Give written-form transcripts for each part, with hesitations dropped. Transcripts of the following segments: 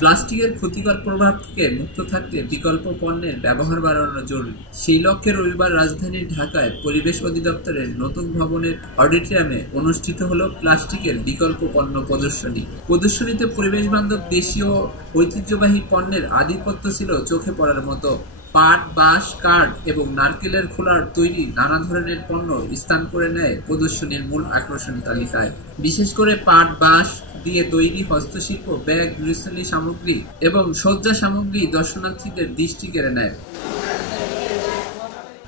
প্লাস্টিকের ক্ষতিকর প্রভাব থেকে মুক্ত থাকতে বিকল্প পণ্যের ব্যবহার বাড়ানো জরুরি। সেই লক্ষ্যে রবিবার রাজধানী ঢাকায় পরিবেশ অধিদপ্তরের নতুন ভবনের অডিটোরিয়ামে অনুষ্ঠিত হলো প্লাস্টিকের বিকল্প পণ্য প্রদর্শনী। প্রদর্শনীতে পরিবেশ বান্ধব দেশীয় ঐতিহ্যবাহী পণ্যের আধিপত্য ছিল চোখে পড়ার মতো। পাট, বাঁশ, কাঠ এবং নারকেলের খোলার তৈরি নানা ধরনের পণ্য স্থান করে নেয় প্রদর্শনীর মূল আকর্ষণী তালিকায়। বিশেষ করে পাট, বাঁশ দিয়ে তৈরি হস্তশিল্প, ব্যাগ, গৃহস্থলী সামগ্রী এবং সজ্জা সামগ্রী দর্শনার্থীদের দৃষ্টি কেড়ে নেয়।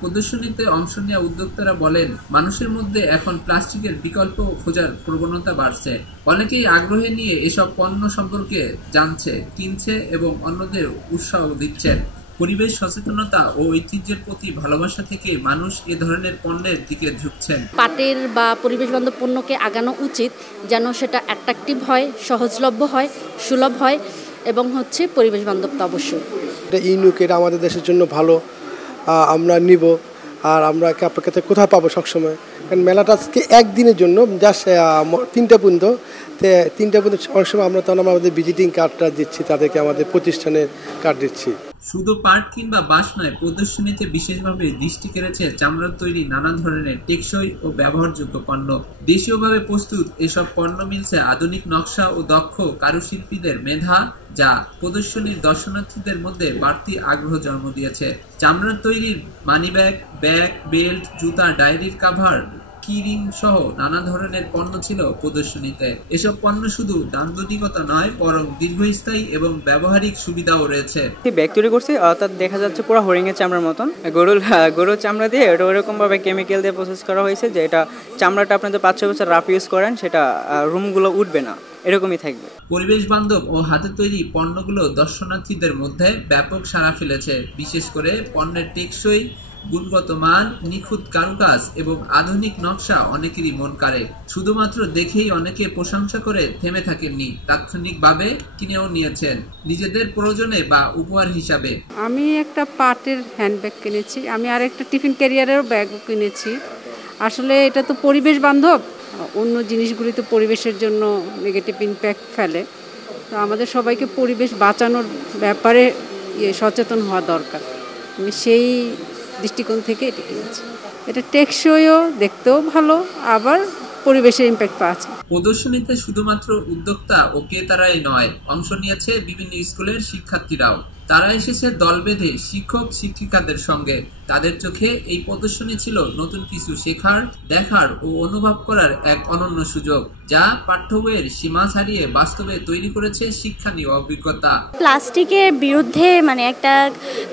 প্রদর্শনীতে অংশ নেওয়া উদ্যোক্তারা বলেন, মানুষের মধ্যে এখন প্লাস্টিকের বিকল্প খোঁজার প্রবণতা বাড়ছে। অনেকেই আগ্রহ নিয়ে এসব পণ্য সম্পর্কে জানছে, কিনছে এবং অন্যদের উৎসাহ দিচ্ছেন। পরিবেশ সচেতনতা ও ঐতিহ্যের প্রতি ভালোবাসা থেকে মানুষ এ ধরনের পণ্যের দিকে ঝুঁকছেন। পাটের বা পরিবেশ বান্ধব পণ্যকে আগানো উচিত, যেন সেটা অ্যাট্রাকটিভ হয়, সহজলভ্য হয়, সুলভ হয় এবং পরিবেশ বান্ধব তো অবশ্যই। এটা ইউনিক, এটা আমাদের দেশের জন্য ভালো, আমরা নিব। আর আমরা আপনাকে কোথায় পাবো সবসময়, কারণ মেলাটা আজকে একদিনের জন্য, জাস্ট 3টা পর্যন্ত। অনেক সময় আমরা তখন আমাদের ভিজিটিং কার্ডটা দিচ্ছি, তাদেরকে আমাদের প্রতিষ্ঠানের কার্ড দিচ্ছি। শুধু পাট কিংবা বাঁশ নয়, প্রদর্শনীতে বিশেষভাবে দৃষ্টি কেড়েছে চামড়ার তৈরি নানা ধরনের টেকসই ও ব্যবহারযোগ্য পণ্য। দেশীয়ভাবে প্রস্তুত এসব পণ্য মিলছে আধুনিক নকশা ও দক্ষ কারুশিল্পীদের মেধা, যা প্রদর্শনীর দর্শনার্থীদের মধ্যে বাড়তি আগ্রহ জন্ম দিয়েছে। চামড়ার তৈরির মানিব্যাগ, ব্যাগ, বেল্ট, জুতা, ডায়েরির কাভার, কিরিং সহ নানা ধরনের পণ্য ছিল প্রদর্শনীতে। এসব পণ্য শুধু দান্তরিকতা নয়, বরং দীর্ঘস্থায়ী এবং ব্যবহারিক সুবিধাও রয়েছে। ব্যাগ তৈরি করছি, অর্থাৎ দেখা যাচ্ছে পুরো হরিণের চামড়ার মতন, গরুর চামড়া দিয়ে এটা ওরকম ভাবে কেমিক্যাল দিয়ে প্রসেস করা হয়েছে যে এটা চামড়াটা আপনি তো 5-6 বছর রাফ ইউজ করেন, সেটা রুমগুলো উঠবে না, এরকমই থাকবে। পরিবেশ বান্ধব ও হাতে তৈরি পণ্যগুলো দর্শনার্থীদের মধ্যে ব্যাপক সাড়া ফেলেছে। বিশেষ করে পণ্যের টেকসই, গুণগত মান, নিখুঁত কারুকাজ এবং আধুনিক নকশা অনেকেরই মন কাড়ে। শুধুমাত্র দেখেই অনেকে প্রশংসা করে থেমে থাকেননি, তাৎক্ষণিকভাবে কিনেও নিয়েছেন নিজেদের প্রয়োজনে বা উপহার হিসাবে। আমি একটা পাটের হ্যান্ডব্যাগ কিনেছি, আমি আর একটা টিফিন ক্যারিয়ারের ব্যাগও কিনেছি। আসলে এটা তো পরিবেশ বান্ধব, অন্য জিনিসগুলি তো পরিবেশের জন্য নেগেটিভ ইম্প্যাক্ট ফেলে। তো আমাদের সবাইকে পরিবেশ বাঁচানোর ব্যাপারে সচেতন হওয়া দরকার। আমি সেই দৃষ্টিকোণ থেকে এটা কিনেছি। এটা টেকসইও, দেখতেও ভালো, আবার পরিবেশের ইম্প্যাক্ট আছে। প্রদর্শনীতে শুধুমাত্র উদ্যোক্তা ও ক্রেতারাই নয়, অংশ নিয়েছে বিভিন্ন স্কুলের শিক্ষার্থীরাও। তারা এসেছে দল বেঁধে শিক্ষক শিক্ষিকাদের সঙ্গে। তাদের চোখে এই প্রদর্শনী ছিল নতুন কিছু শেখার, দেখার ও অনুভব করার এক অনন্য সুযোগ, যা পাঠ্য বইয়ের সীমা ছাড়িয়ে বাস্তবে তৈরি করেছে শিক্ষণীয় অভিজ্ঞতা। প্লাস্টিকের বিরুদ্ধে একটা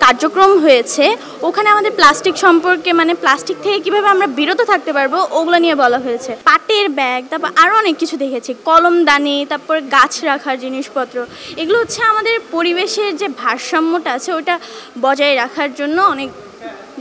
কার্যক্রম হয়েছে, ওখানে আমাদের প্লাস্টিক সম্পর্কে প্লাস্টিক থেকে কিভাবে আমরা বিরত থাকতে পারবো ওগুলো নিয়ে বলা হয়েছে। পাটের ব্যাগ, তারপর আরও অনেক কিছু দেখেছি, কলমদানি, তারপর গাছ রাখার জিনিসপত্র। এগুলো আমাদের পরিবেশের যে ভারসাম্যটা আছে ওটা বজায় রাখার জন্য অনেক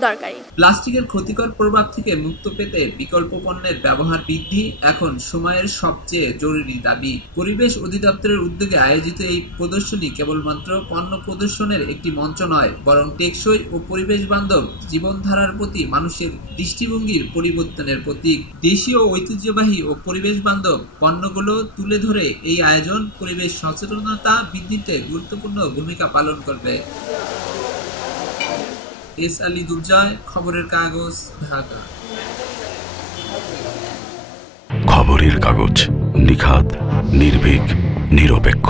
দরকারি। প্লাস্টিকের ক্ষতিকর প্রভাব থেকে মুক্ত পেতে বিকল্প পণ্যের ব্যবহার বৃদ্ধি এখন সময়ের সবচেয়ে জরুরি দাবি। পরিবেশ অধিদপ্তরের উদ্যোগে আয়োজিত এই প্রদর্শনী কেবলমাত্র পণ্য প্রদর্শনের একটি মঞ্চ নয়, বরং টেকসই ও পরিবেশ বান্ধব জীবনধারার প্রতি মানুষের দৃষ্টিভঙ্গির পরিবর্তনের প্রতীক। দেশীয় ঐতিহ্যবাহী ও পরিবেশ বান্ধব পণ্যগুলো তুলে ধরে এই আয়োজন পরিবেশ সচেতনতা বৃদ্ধিতে গুরুত্বপূর্ণ ভূমিকা পালন করবে। এস আলী দুর্জয়, খবরের কাগজ, ঢাকা। খবরের কাগজ, নিখাত, নির্ভীক, নিরপেক্ষ।